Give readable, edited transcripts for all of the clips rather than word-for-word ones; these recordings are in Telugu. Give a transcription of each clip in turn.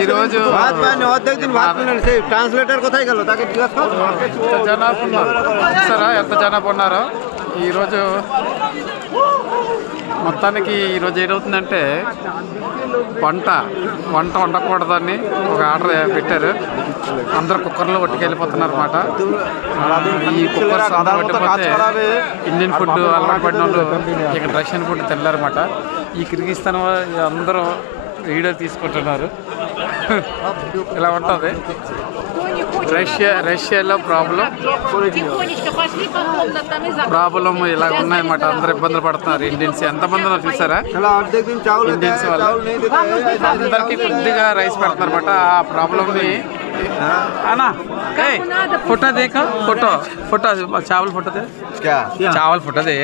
ఈరోజు ట్రాన్స్లేటర్ కొత్త జనాభా ఉన్నారు సరే ఎంత జనాభా ఉన్నారో ఈరోజు మొత్తానికి ఈరోజు ఏమవుతుందంటే వంట వండకూడదని ఒక ఆర్డర్ పెట్టారు. అందరు కుక్కర్లో పట్టుకెళ్ళిపోతున్నారు అన్నమాట. ఈ కుక్కర్స్ పట్టిపోతే ఇండియన్ ఫుడ్ అలవాటు పడిన వాళ్ళు ఇక్కడ రష్యన్ ఫుడ్ తిన్నారన్నమాట. ఈ కిర్గిస్తాన్ అందరూ వీడియోలు తీసుకుంటున్నారు. ఇలా ఉంటుంది రష్యాలో ప్రాబ్లం ఇలా ఉన్నాయన్నమాట. అందరు ఇబ్బందులు పడుతున్నారు. ఇండియన్స్ ఎంతమంది చూసారా? ఇండియన్స్ వల్ల అందరికి కొద్దిగా రైస్ పెడుతున్నారు అనమాట. ఆ ప్రాబ్లమ్ని అన్నా फोटो देखो फोटो चावल फोटो दे क्या चावल फोटो दे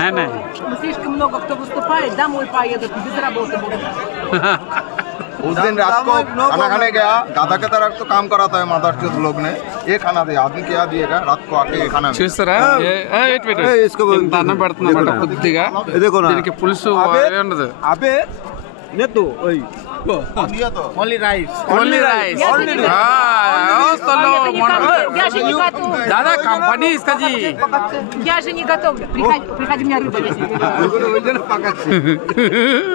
नहीं слишком много кто выступает домой поедут без работы будут. उस दिन रात को खाना खाने गया दादा की तरह तो काम कराता है माता के लोग ने ये खाना दिया आदमी क्या दिएगा रात को आके ये खाना చూస్తారా इसको दाना पड़ता है కొద్దిగా దీనికి పులుసు ఉండదు. अबे ने तो Only rice. Я же не готовлю. दादा कंपनी इसका जी. Я же не готовлю. Приходи меня рыба есть.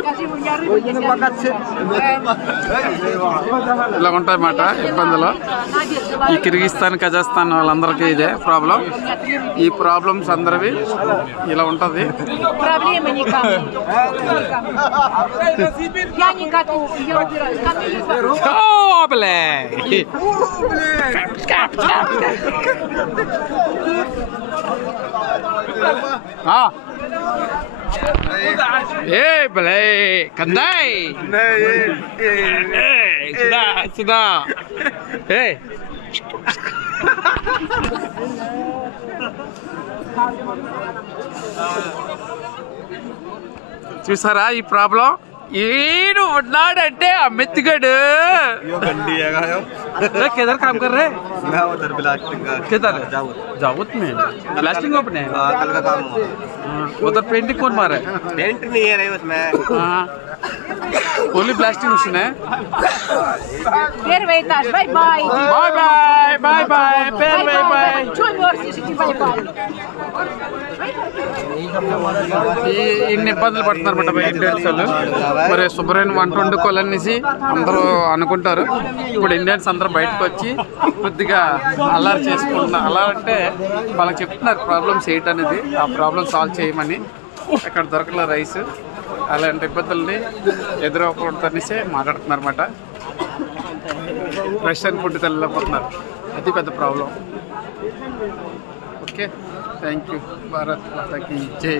Скажи мне рыба есть. ఇలా ఉంటాయన్నమాట ఇబ్బందులు. ఈ కిర్గిస్తాన్ కజాఖ్స్తాన్ వాళ్ళందరికీ ఇదే ప్రాబ్లం. ఈ ప్రాబ్లమ్స్ అందరివి ఇలా ఉంటుంది. Проблемы никому. Я не готов. Я убираюсь. О, бля! А! Эй, бля! Кандай! Сюда! Эй! చూసారా ఈ ప్రాబ్లం? ఈడు ఉన్నాడంటే అమ్మెత్తిగాడు किधर काम कर रहे? मैं उधर ब्लास्टिंग का किधर? जावत में ब्लास्टिंग ओपन है कल का काम उधर पेंटिंग कौन मारा है? पेंट नहीं है रही उसमें ओनली ब्लास्टिंग मशीन है. Первый этаж. Бай-бай. Bye-bye. Bye-bye. Bye-bye. Чего мерзнешь? Иди бай-бай. ఇన్ని ఇబ్బందులు పడుతున్నారు అన్నమాట ఇండియన్స్ వాళ్ళు. మరి శుభ్రమైన వంట వండుకోవాలనేసి అందరూ అనుకుంటారు. ఇప్పుడు ఇండియన్స్ అందరూ బయటకు వచ్చి కొద్దిగా అల్లరి చేసుకుంటున్నారు. అలా అంటే వాళ్ళకి చెప్తున్నారు ప్రాబ్లమ్స్ ఏంటనేది. ఆ ప్రాబ్లమ్ సాల్వ్ చేయమని. ఇక్కడ దొరకలే రైస్. అలాంటి ఇబ్బందుల్ని ఎదురవకూడదనేసి మాట్లాడుతున్నారు అన్నమాట. రష్యన్ ఫుడ్ తెల్లపోతున్నారు. అది పెద్ద problem. Okay thank you. Bharat మాతాకి జై.